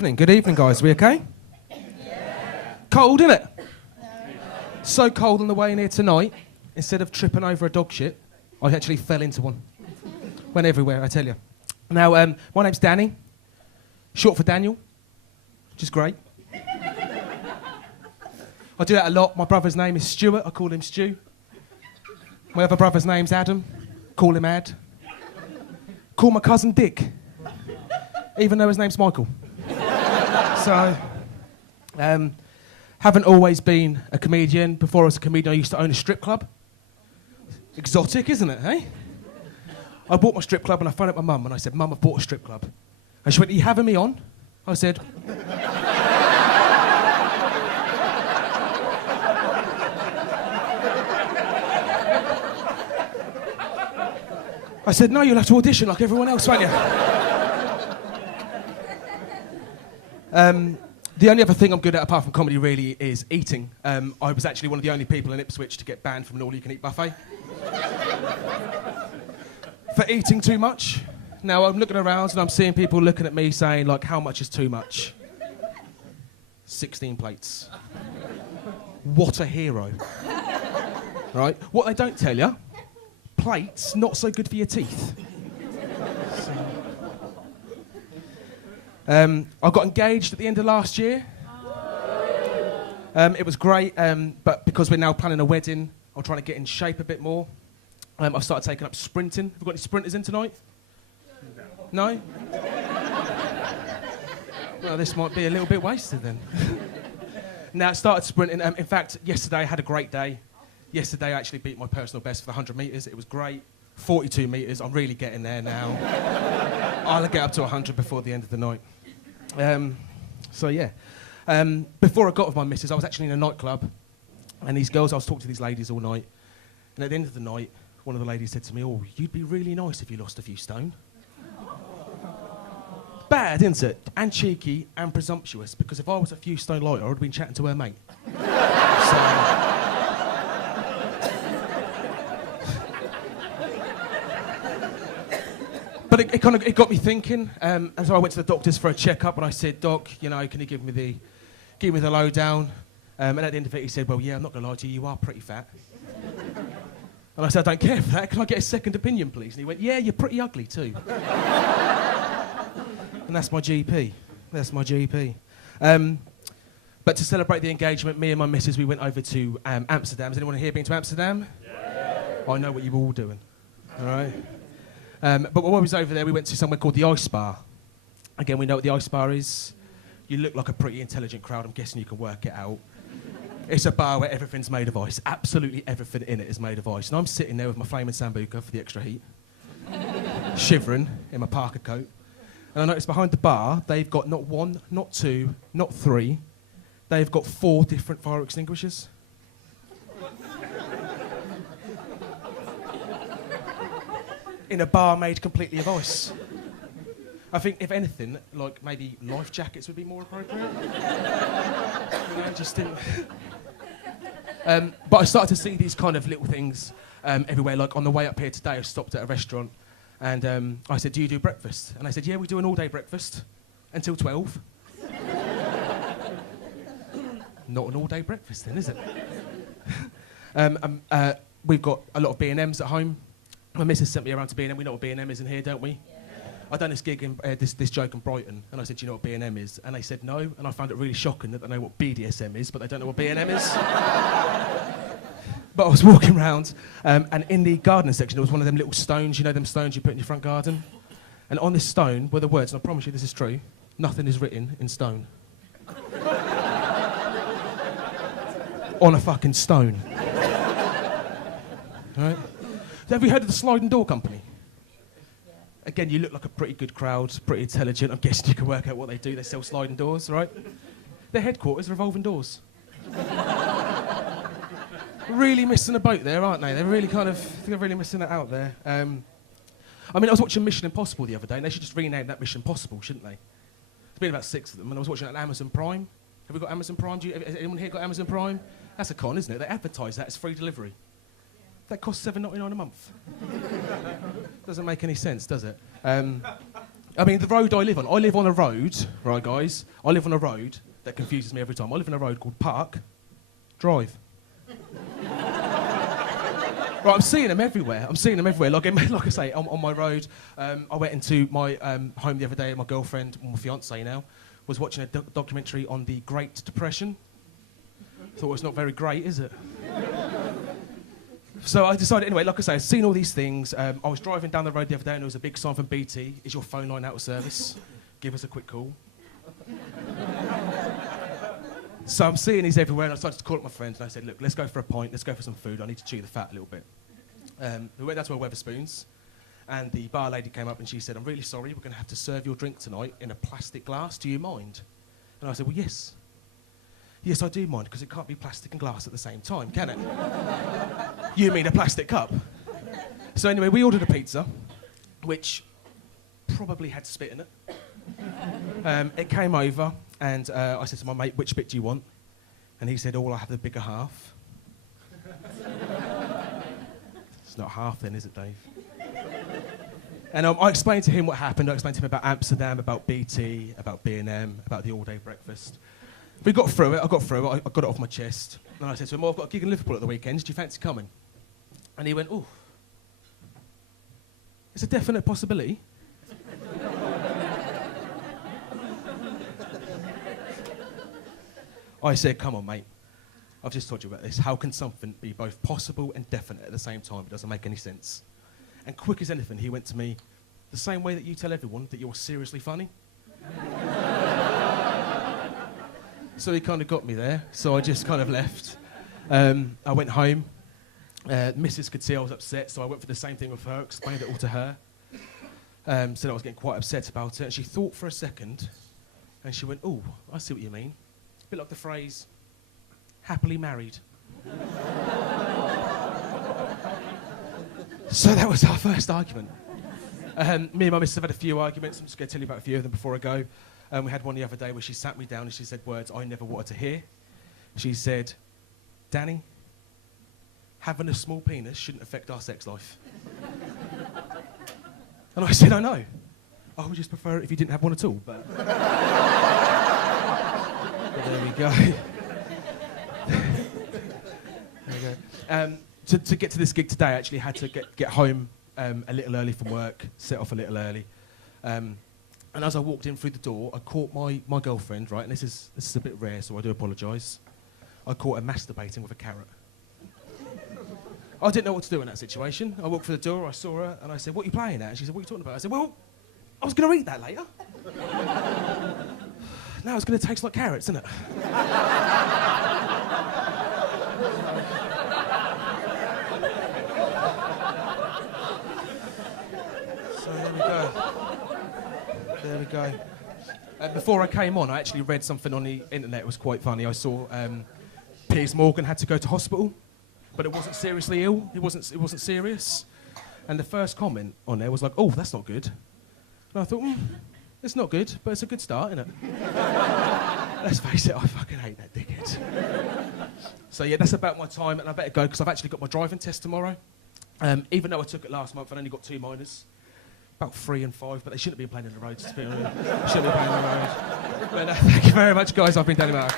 Good evening, guys. We okay? Yeah. Cold, isn't it? No. So cold on the way in here tonight, instead of tripping over a dog shit, I actually fell into one. Went everywhere, I tell you. Now, my name's Danny, short for Daniel, which is great. I do that a lot. My brother's name is Stuart, I call him Stu. My other brother's name's Adam, call him Ad. Call my cousin Dick, even though his name's Michael. So, haven't always been a comedian. Before I was a comedian, I used to own a strip club. Exotic, isn't it, eh? I bought my strip club and I phoned up my mum and I said, Mum, I've bought a strip club. And she went, are you having me on? I said... I said, no, you'll have to audition like everyone else, won't you? The only other thing I'm good at, apart from comedy, really, is eating. I was actually one of the only people in Ipswich to get banned from an all-you-can-eat buffet. For eating too much. Now, I'm looking around and I'm seeing people looking at me saying, like, how much is too much? 16 plates. What a hero. Right? What they don't tell you, plates, not so good for your teeth. I got engaged at the end of last year. It was great, but because we're now planning a wedding, I'm trying to get in shape a bit more. I've started taking up sprinting. Have we got any sprinters in tonight? No? Well, this might be a little bit wasted then. Now, I started sprinting. In fact, yesterday I had a great day. Yesterday I actually beat my personal best for the 100 metres. It was great. 42 metres. I'm really getting there now. I'll get up to 100 before the end of the night. So, yeah. Before I got with my missus, I was actually in a nightclub. And these girls, I was talking to these ladies all night. And at the end of the night, one of the ladies said to me, oh, you'd be really nice if you lost a few stone. Bad, isn't it? And cheeky and presumptuous, because if I was a few stone lighter, I would have been chatting to her mate. But it got me thinking, and so I went to the doctors for a checkup, and I said, Doc, you know, can you give me the lowdown? And at the end of it, he said, well, yeah, I'm not going to lie to you, you are pretty fat. And I said, I don't care for that, can I get a second opinion, please? And he went, yeah, you're pretty ugly too. And that's my GP. That's my GP. But to celebrate the engagement, me and my missus, we went over to Amsterdam. Has anyone here been to Amsterdam? Yeah. I know what you were all doing, all right? But while I was over there, we went to somewhere called the Ice Bar. Again, we know what the Ice Bar is. You look like a pretty intelligent crowd. I'm guessing you can work it out. It's a bar where everything's made of ice. Absolutely everything in it is made of ice. And I'm sitting there with my flaming sambuca for the extra heat, shivering in my parka coat. And I noticed behind the bar, they've got not one, not two, not three. They've got 4 different fire extinguishers. In a bar made completely of ice. I think, if anything, like maybe life jackets would be more appropriate. You know, just didn't. But I started to see these kind of little things everywhere. Like on the way up here today, I stopped at a restaurant and I said, do you do breakfast? And they said, yeah, we do an all-day breakfast until 12. Not an all-day breakfast then, is it? We've got a lot of B&Ms at home. My missus sent me around to B&M. We know what B&M is in here, don't we? Yeah. I done this gig, this joke in Brighton, and I said, do you know what B&M is? And they said no, and I found it really shocking that they know what BDSM is, but they don't know what B&M is. But I was walking around, and in the gardening section, there was one of them little stones, you know them stones you put in your front garden? And on this stone were the words, and I promise you this is true, nothing is written in stone. On a fucking stone. Right? Have you heard of the Sliding Door Company? Yeah. Again, you look like a pretty good crowd, pretty intelligent. I'm guessing you can work out what they do. They sell sliding doors, right? Their headquarters are revolving doors. Really missing a boat there, aren't they? They're really missing it out there. I mean, I was watching Mission Impossible the other day, and they should just rename that Mission Possible, shouldn't they? There's been about 6 of them, and I was watching it on Amazon Prime. Have we got Amazon Prime? Has anyone here got Amazon Prime? That's a con, isn't it? They advertise that as free delivery. That costs $7.99 a month. Doesn't make any sense, does it? I mean, the road I live on a road, right, guys? I live on a road that confuses me every time. I live on a road called Park Drive. Right, I'm seeing them everywhere. Like I say, on my road. I went into my home the other day, and my girlfriend, my fiancée now, was watching a documentary on the Great Depression. Thought it's not very great, is it? So I decided, anyway, like I say, I've seen all these things. I was driving down the road the other day, and there was a big sign from BT, is your phone line out of service? Give us a quick call. So I'm seeing these everywhere, and I started to call up my friends, and I said, look, let's go for a pint, let's go for some food, I need to chew the fat a little bit. We went down to a Wetherspoons, and the bar lady came up and she said, I'm really sorry, we're going to have to serve your drink tonight in a plastic glass, do you mind? And I said, well, yes. Yes, I do mind, because it can't be plastic and glass at the same time, can it? You mean a plastic cup? So anyway, we ordered a pizza, which probably had spit in it. It came over, and I said to my mate, which bit do you want? And he said, oh, well, I have the bigger half. It's not half then, is it, Dave? And I explained to him what happened. I explained to him about Amsterdam, about BT, about B&M, about the all-day breakfast. We got through it. I got it off my chest. And I said to him, well, I've got a gig in Liverpool at the weekend. Do you fancy coming? And he went, oh, it's a definite possibility. I said, come on, mate. I've just told you about this. How can something be both possible and definite at the same time? It doesn't make any sense. And quick as anything, he went to me, the same way that you tell everyone that you're seriously funny. So he kind of got me there. So I just kind of left. I went home. Mrs. could see I was upset, so I went for the same thing with her, explained it all to her. Said I was getting quite upset about it. And she thought for a second, and she went, oh, I see what you mean. A bit like the phrase, happily married. So that was our first argument. Me and my missus have had a few arguments. I'm just going to tell you about a few of them before I go. We had one the other day where she sat me down and she said words I never wanted to hear. She said, Danny, having a small penis shouldn't affect our sex life. And I said, I know. I would just prefer it if you didn't have one at all, but there we go. There we go. To get to this gig today, I actually had to get home a little early from work, set off a little early. And as I walked in through the door, I caught my girlfriend, right, and this is a bit rare, so I do apologise. I caught her masturbating with a carrot. I didn't know what to do in that situation. I walked through the door, I saw her, and I said, what are you playing at? And she said, what are you talking about? I said, well, I was going to eat that later. Now it's going to taste like carrots, isn't it? So there we go. There we go. Before I came on, I actually read something on the internet. It was quite funny. I saw Piers Morgan had to go to hospital, but it wasn't seriously ill. It wasn't serious. And the first comment on there was like, "Oh, that's not good." And I thought, it's not good, but it's a good start, isn't it? Let's face it, I fucking hate that dickhead. So yeah, that's about my time, and I better go because I've actually got my driving test tomorrow. Even though I took it last month, I only got 2 minors. About 3 and 5, but they shouldn't be playing in the roads. Shouldn't be playing in the road. But thank you very much, guys. I've been Danny Mark.